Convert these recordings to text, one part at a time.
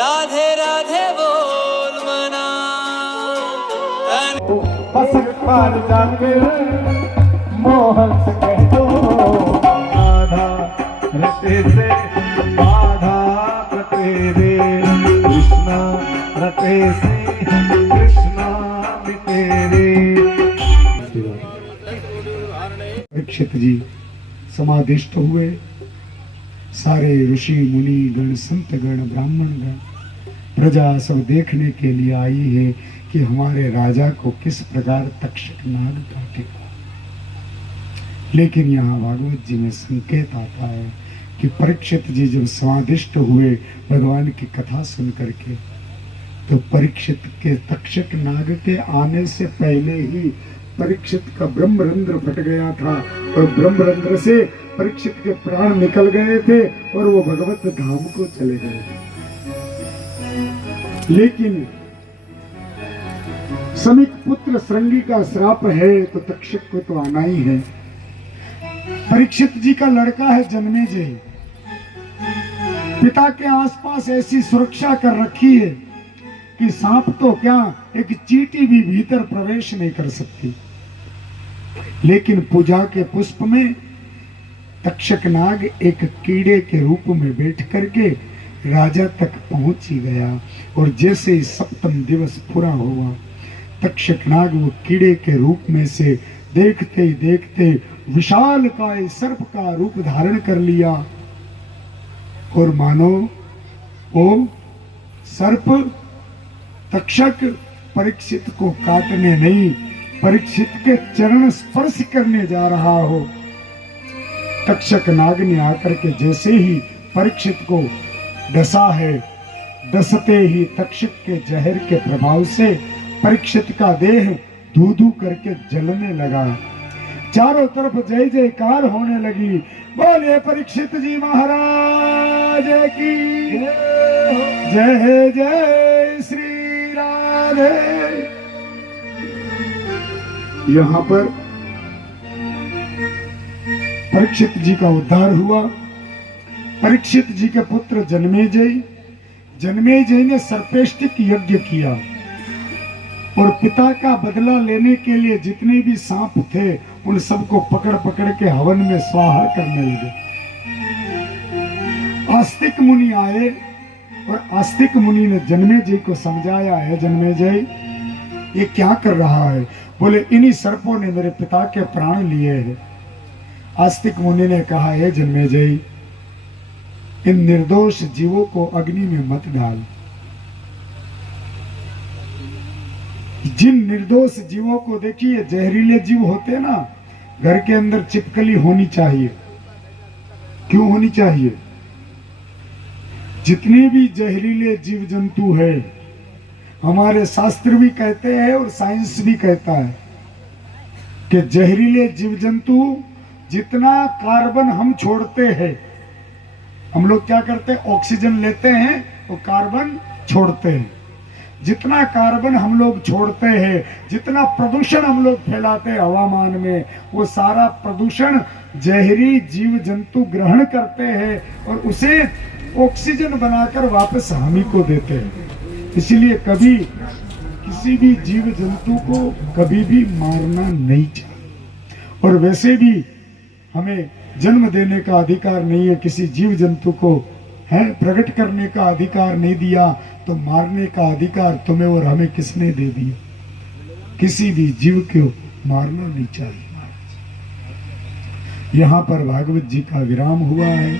राधे राधे बोल मना पसंद पार जाकर मोहन से कह दो राधा रते से राधा रते रे कृष्णा रते से कृष्णा मिटे रे। परीक्षित जी समाधिष्ट हुए। सारे ऋषि मुनि गण संत गण ब्राह्मण गण प्रजा सब देखने के लिए आई है कि हमारे राजा को किस प्रकार तक्षक नाग काटेगा। लेकिन यहाँ भागवत जी में संकेत आता है कि परीक्षित जी जब समाधिष्ट हुए भगवान की कथा सुन करके, तो परीक्षित के तक्षक नाग के आने से पहले ही परीक्षित का ब्रह्मरंध्र फट गया था और ब्रह्मरंध्र से परीक्षित के प्राण निकल गए थे और वो भगवत धाम को चले गए थे। लेकिन समिक पुत्र श्रृंगी का श्राप है तो तक्षक को तो आना ही है। परीक्षित जी का लड़का है जन्मेजय। पिता के आसपास ऐसी सुरक्षा कर रखी है कि सांप तो क्या एक चींटी भी भीतर प्रवेश नहीं कर सकती। लेकिन पूजा के पुष्प में तक्षक नाग एक कीड़े के रूप में बैठ करके राजा तक पहुंच ही गया। और जैसे ही सप्तम दिवस पूरा हुआ, तक्षक नाग वो कीड़े के रूप में से देखते ही देखते विशाल काय सर्प का रूप धारण कर लिया। और मानो वो सर्प तक्षक परीक्षित को काटने नहीं, परीक्षित के चरण स्पर्श करने जा रहा हो। तक्षक नाग ने आकर के जैसे ही परीक्षित को डसा है, डसते ही तक्षक के जहर के प्रभाव से परीक्षित का देह धू धू करके जलने लगा। चारों तरफ जय जयकार होने लगी। बोले परीक्षित जी महाराज की जय जय श्री राधे। यहाँ पर परीक्षित जी का उद्धार हुआ। परीक्षित जी के पुत्र जन्मेजय ने सर्पेष्टिक यज्ञ किया और पिता का बदला लेने के लिए जितने भी सांप थे उन सबको पकड़ पकड़ के हवन में स्वाहा करने लगे। आस्तिक मुनि आए और आस्तिक मुनि ने जन्मेजय को समझाया, है जन्मेजय ये क्या कर रहा है? बोले इन्हीं सर्पों ने मेरे पिता के प्राण लिए हैं। आस्तिक मुनि ने कहा, है जन्मेजय इन निर्दोष जीवों को अग्नि में मत डाल। जिन निर्दोष जीवों को देखिए, जहरीले जीव होते ना, घर के अंदर छिपकली होनी चाहिए। क्यों होनी चाहिए? जितने भी जहरीले जीव जंतु है, हमारे शास्त्र भी कहते हैं और साइंस भी कहता है कि जहरीले जीव जंतु जितना कार्बन हम छोड़ते हैं, हम लोग क्या करते हैं, ऑक्सीजन लेते हैं और कार्बन छोड़ते हैं। जितना कार्बन हम लोग छोड़ते हैं, जितना प्रदूषण हम लोग फैलाते हैं हवामान में, वो सारा प्रदूषण जहरी जीव जंतु ग्रहण करते हैं और उसे ऑक्सीजन बनाकर वापस हम ही को देते हैं। इसलिए कभी किसी भी जीव जंतु को कभी भी मारना नहीं चाहिए। और वैसे भी हमें जन्म देने का अधिकार नहीं है, किसी जीव जंतु को है प्रकट करने का अधिकार नहीं दिया, तो मारने का अधिकार तुम्हें और हमें किसने दे दिया? किसी भी जीव को मारना नहीं चाहिए। यहाँ पर भागवत जी का विराम हुआ है।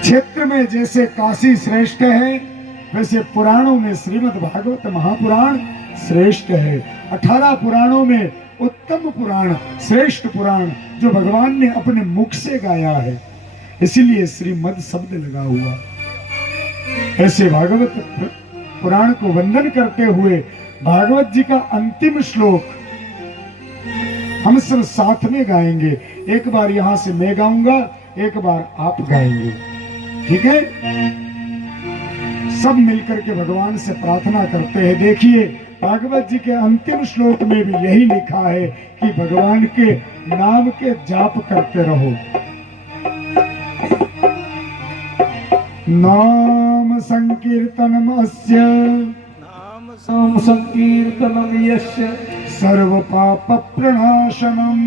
क्षेत्र में जैसे काशी श्रेष्ठ है, वैसे पुराणों में श्रीमद् भागवत महापुराण श्रेष्ठ है। 18 पुराणों में उत्तम पुराण, श्रेष्ठ पुराण जो भगवान ने अपने मुख से गाया है, इसीलिए श्रीमद् शब्द लगा हुआ। ऐसे भागवत पुराण को वंदन करते हुए भागवत जी का अंतिम श्लोक हम सब साथ में गाएंगे। एक बार यहां से मैं गाऊंगा, एक बार आप गाएंगे, ठीक है? सब मिलकर के भगवान से प्रार्थना करते हैं। देखिए भागवत जी के अंतिम श्लोक में भी यही लिखा है कि भगवान के नाम के जाप करते रहो। नाम संकीर्तनम अस्य नाम संकीर्तनम यस्य सर्व पाप प्रणाशनम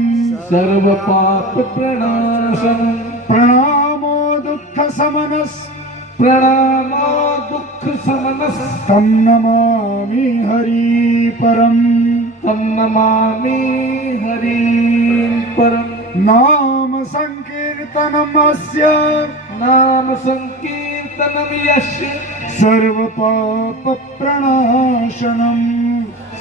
सर्व पाप प्रणाशनम प्रणामो दुख समनस प्रणामो दुख समनस तम नमामि हरि परम तम नमामि हरि परम नाम संकीर्तनम अस्य नाम संकीर्तनम यस्य सर्व पाप प्रणाशनम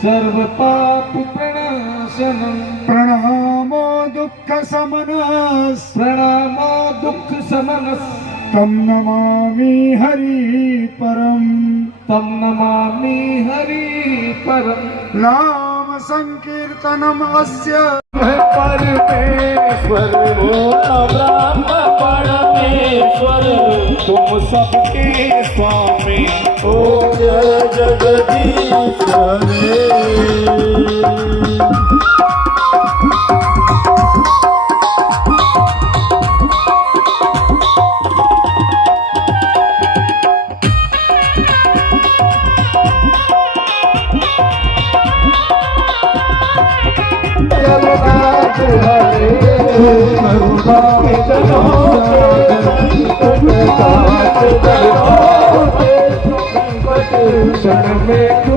सर्व पाप प्रणाशनम प्रणामो दुख समनस प्रणामो दुख समनस तम नमामि हरि परम तम नमामि हरि परम नाम संकीर्तनम अस्य परमेश्वर बोला ब्रह्म परमेश्वर तुम सबके स्वामी ओ जय जगदीश्वर क्षण में